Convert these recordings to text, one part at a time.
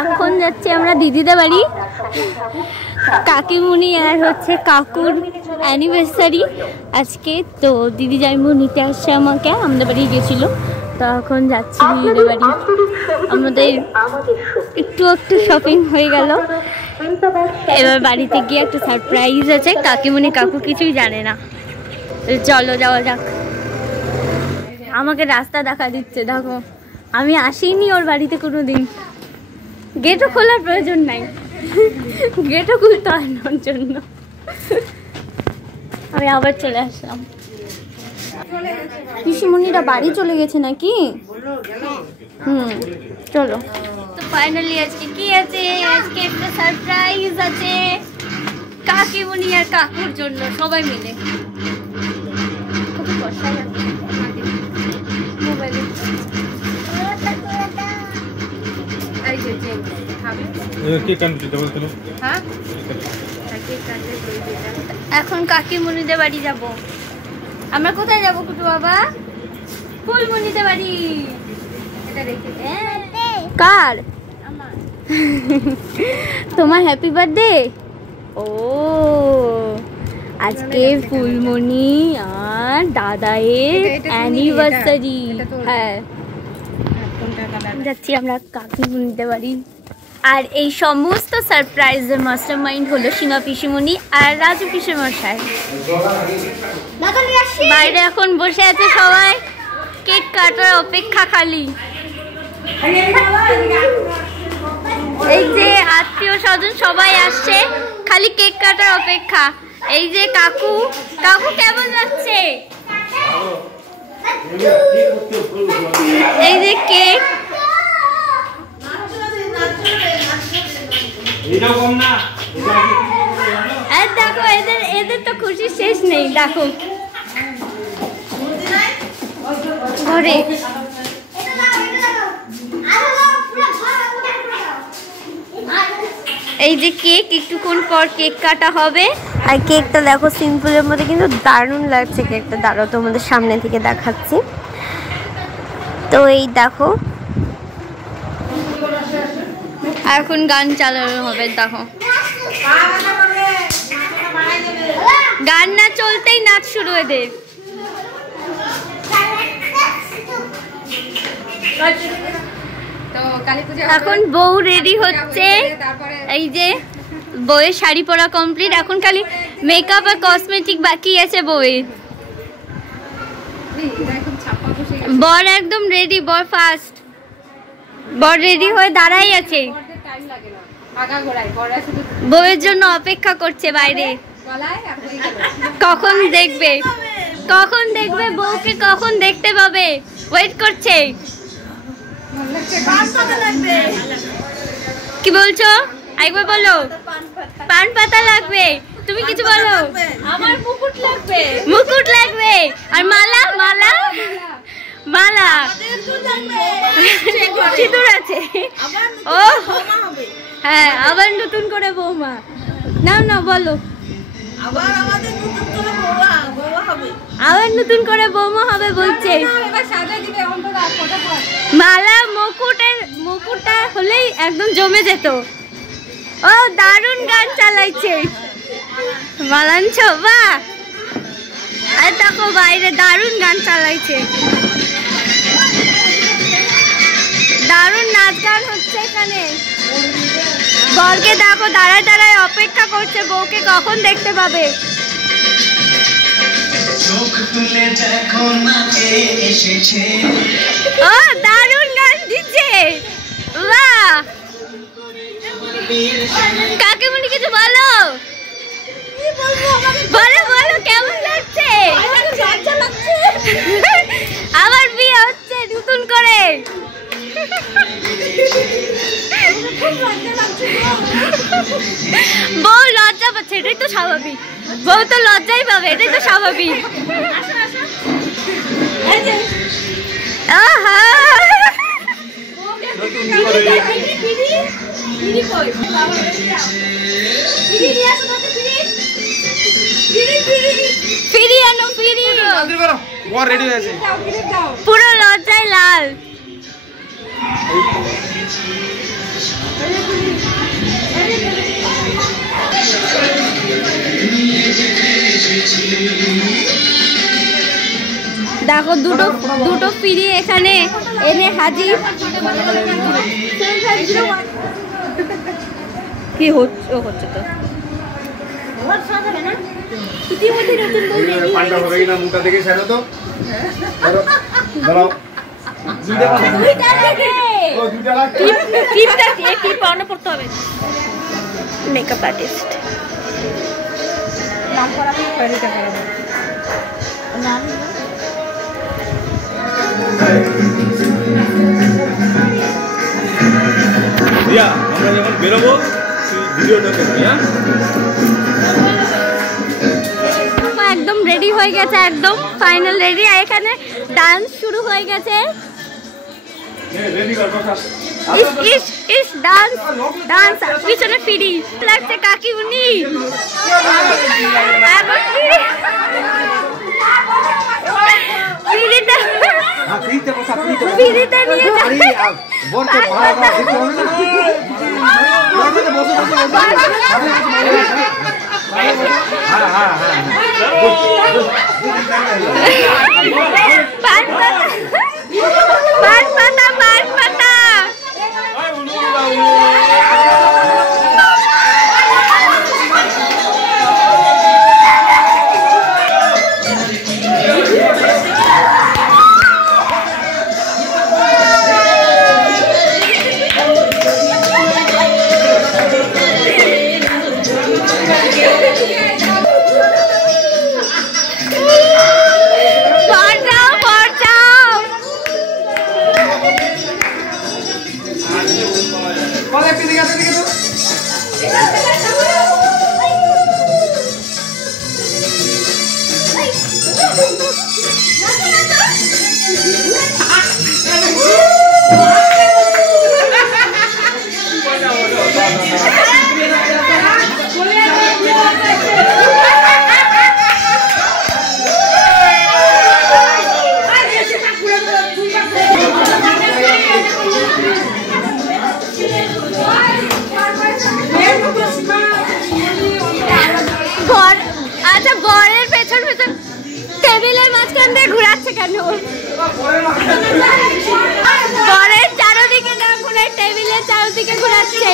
এখন যাচ্ছি আমরা দিদিদের বাড়ি। কাকিমুনি আর হচ্ছে কাকুর অ্যানিভার্সারি আজকে, তো দিদি জামাইবাবু নিতে আসছে আমাকে, আমাদের বাড়ি গেছিল, তো এখন যাচ্ছি দিদিদের বাড়ি। আমাদের একটু শপিং হয়ে গেল, এবার বাড়িতে গিয়ে একটা সারপ্রাইজ আছে। কাকিমুনি কাকু কিছুই জানে না, চলো যাওয়া যাক। আমাকে রাস্তা দেখা দিচ্ছে, দেখো আমি আসিনি ওর বাড়িতে কোনোদিন। গেটও খোলার প্রয়োজন নাই, গেটও খুলতে হয় না ওর জন্য। আমি আবার চলে আসলাম। পিসিমণিরা বাড়ি চলে গেছে নাকি? চলো। তো ফাইনালি আজকে কি আছে, আজকে একটা সারপ্রাইজ আছে কাকিমণি আর কাকুর জন্য, সবাই মিলে। এখন কাকিমণিদের বাড়ি যাব। আমরা কোথায় যাবো কুটু বাবা? ফুলমণিদের বাড়ি। কার? তোমার হ্যাপি বার্থডে। ও আজকে ফুলমণি আর দাদায়ের অ্যানিভার্সারি। হ্যাঁ, যাচ্ছি আমরা কাকিমণিদের বাড়ি। আর এই সমস্ত সারপ্রাইজের মাস্টার মাইন্ড হলো সীমা পিসিমণি আর রাজু পিসেমশাই। বাইরে এখন বসে আছে সবাই, কেক কাটার অপেক্ষা খালি। এই যে আত্মীয় স্বজন সবাই আসছে, খালি কেক কাটার অপেক্ষা। এই যে কাকু, কাকু কেমন যাচ্ছে? এই যে কেক, দেখো এদের তো খুশি শেষ নেই। দেখো ঘরে এই যে কেক, একটুক্ষণ পর কেক কাটা হবে। আর কেকটা দেখো সিম্পলের মধ্যে কিন্তু দারুণ লাগছে কেকটা। দাঁড়াও তোমাদের সামনে থেকে দেখাচ্ছি। তো এই দেখো এখন গান চালানো হবে। দেখো গান না চলতেই নাচ শুরু এদের। এখন বউ রেডি হচ্ছে। এই যে বউয়ের শাড়ি পরা কমপ্লিট, এখন খালি মেকআপ আর কসমেটিক বাকি আছে বউয়ের। বর একদম রেডি, বর ফার্স্ট। বর রেডি হয়ে দাঁড়াই আছে, বউয়ের জন্য অপেক্ষা করছে বাইরে। কখন দেখবে, কখন দেখবে বউকে, কখন দেখতে পাবে, ওয়েট করছে। কি বলছো? একবার বলো। পান পাতা লাগবে। তুমি কিছু বলো। আমার মুকুট লাগবে। মুকুট লাগবে। আর মালা, মালা, মালা, সিঁদুর আছে। ও হ্যাঁ, আবার নতুন করে বৌমা। নাও না বলো। আবার নতুন করে বৌমা হবে বলছে। মালা মুকুটটা হলেই একদম জমে যেত। ও দারুণ গান চালাইছে। মালানছো বাহ। আর দেখো বাইরে দারুণ গান চালাইছে, দারুণ নাচ গান হচ্ছে এখানে। বরকে দেখো দাঁড়ায় দাঁড়ায় অপেক্ষা করছে, বউকে কখন দেখতে পাবে। ও দারুণ গান দিচ্ছে, বাহ। কাকিমণি কিছু বলো, বলো বলো কেমন লাগছে? আবার বিয়ে হচ্ছে নতুন করে। বউ লজ্জা পাচ্ছে, এটাই তো স্বাভাবিক। বউ তো লজ্জাই পাবে, এটাই তো স্বাভাবিক। পুরো লজ্জায় লাল। দেখো দুটো ফ্রি এখানে এনে হাজির। কি হচ্ছে তো ইতিমধ্যে নতুন বউ রেডি হয়ে গেছে। না মুখটা দেখে ছাড়ো তো, দাঁড়াও দুইটা লাগে ও দুইটা লাগে টিপটা দিয়ে টিপ অন করতে হবে। মেকআপ আর্টিস্ট নাম করা পরিচয় করাবো নাম রিয়া। আমরা যখন বেরোবো ভিডিওটা করবি। একদম রেডি হয়ে গেছে, একদম ফাইনাল রেডি। আর এখানে ডান্স শুরু হয়ে গেছে। ডান্স পিছনে ফিরি লাগছে কাকি উনি আচ্ছা বরের পেছন পেছন টেবিলের মাঝখান দিয়ে ঘুরাচ্ছে কেন? বরের চারদিকে না ঘুরে টেবিলের চারদিকে ঘুরাচ্ছে।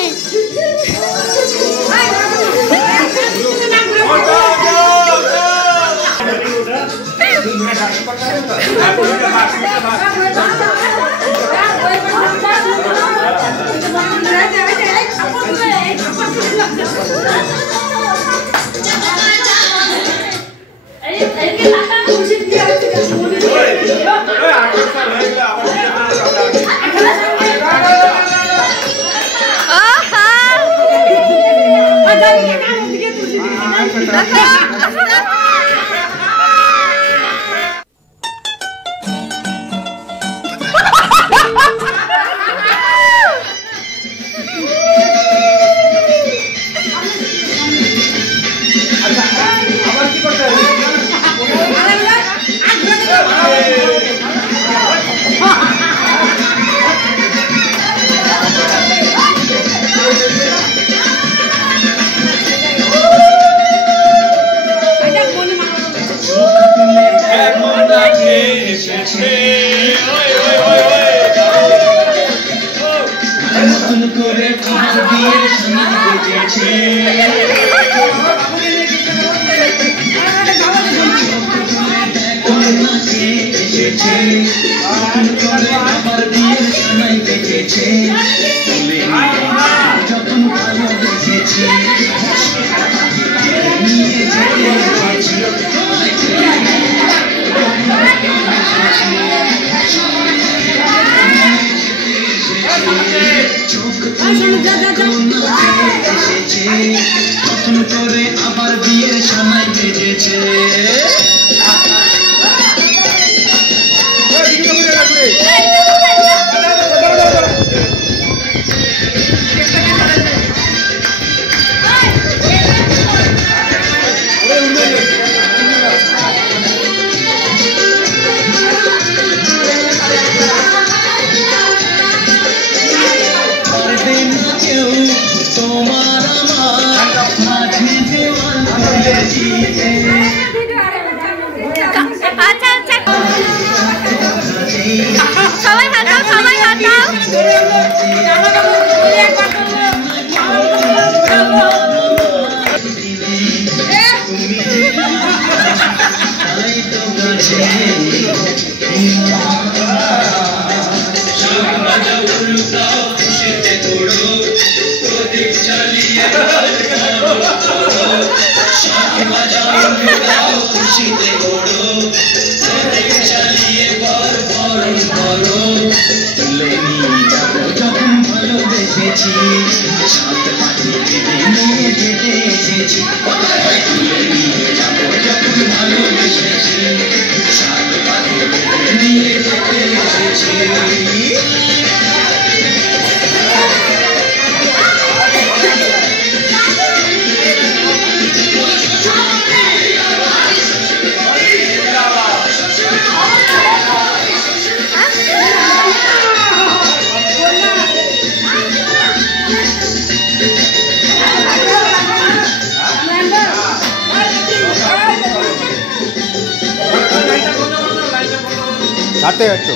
ছাড়তে একটু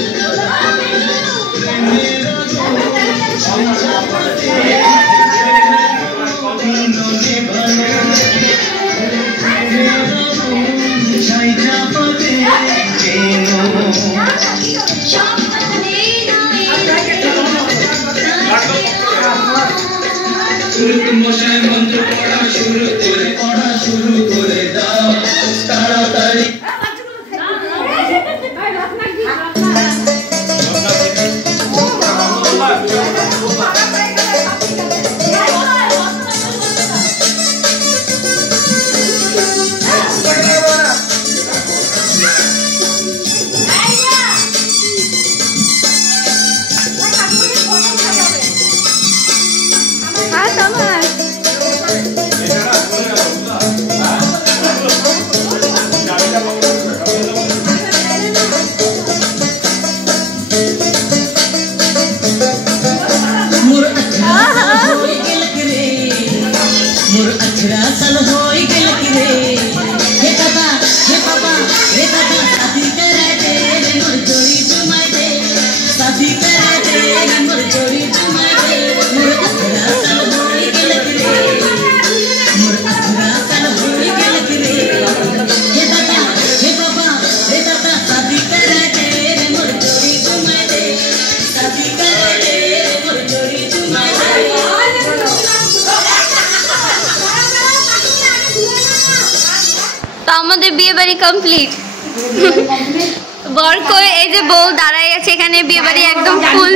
মন্ত্র পড়া শুরু করে দাও তাড়াতাড়ি। আমাদের বিয়ে বাড়ি কমপ্লিট। বর কই? এই যে বউ দাঁড়ায় আছে এখানে, বিয়ে বাড়ি একদম ফুল।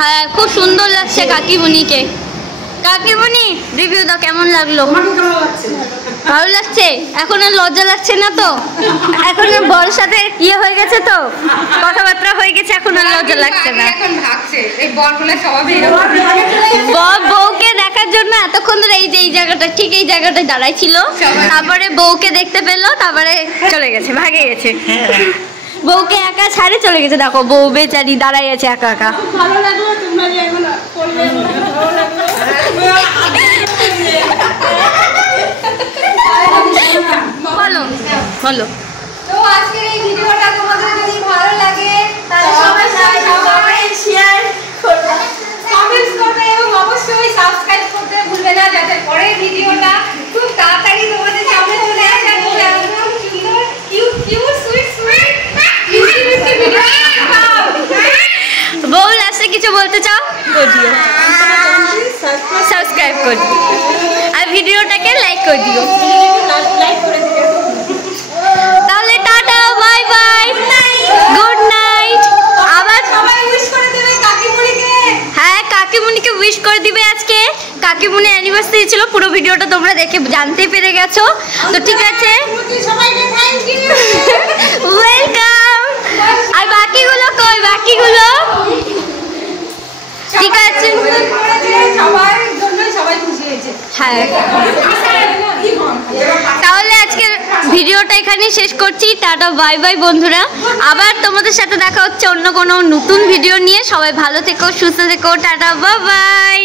হ্যাঁ খুব সুন্দর লাগছে কাকিমুনিকে। কাকিমুনি রিভিউ দাও, কেমন লাগলো? ভালো লাগছে? এখন আর লজ্জা লাগছে না তো? এখন বর সাথে ইয়ে হয়ে গেছে তো, কথাবার্তা হয়ে গেছে, এখন আর লজ্জা লাগছে না। বর বউকে দেখার জন্য এতক্ষণ ধরে এই যে এই জায়গাটা, ঠিক এই জায়গাটায় দাঁড়াই ছিল, তারপরে বউকে দেখতে পেলো, তারপরে চলে গেছে, ভাগে গেছে। বউকে একা ছাড়ে চলে গেছে। দেখো বউ বেচারি দাঁড়াই আছে একা একা। ভালো লাগলো তোমরা যে এগুলো করলে, ভালো লাগলো। বলো বলো। তো আজকের এই ভিডিওটা তোমাদের যদি ভালো লাগে তাহলে সবাই শেয়ার করবে, কমেন্টস করবে এবং অবশ্যই সাবস্ক্রাইব করতে ভুলবে না, যাতে পরের ভিডিওটা খুব তাড়াতাড়ি তোমাদের সামনে চলে আসে। একদম সুন্দর কিউট কিউট সুইট সুইট মিষ্টি মিষ্টি ভিডিও। বউ লাস্টে কিছু বলতে চাও? করিও, সাবস্ক্রাইব করে দিও আর ভিডিওটাকে লাইক করে দিও। তাহলে tata, bye bye, good night. আবার সবাই উইশ করে দেবে কাকিমুনিকে। হ্যাঁ কাকিমুনিকে উইশ করে দিবে। আজকে কাকিমুনি অ্যানিভার্সারি ছিল, পুরো ভিডিওটা তোমরা দেখে জানতে পেরে গেছো। তো ঠিক আছে, সবাইকে থ্যাংক ইউ, ওয়েলকাম। আর বাকিগুলো কই? বাকিগুলো ঠিক আছে, সবার জন্য সবাই খুশি হয়েছে। হ্যাঁ তাহলে আজকের ভিডিওটা এখানে শেষ করছি। টাটা বাই বাই বন্ধুরা, আবার তোমাদের সাথে দেখা হচ্ছে অন্য কোনো নতুন ভিডিও নিয়ে। সবাই ভালো থেকো, সুস্থ থেকো, টাটা বাই বাই।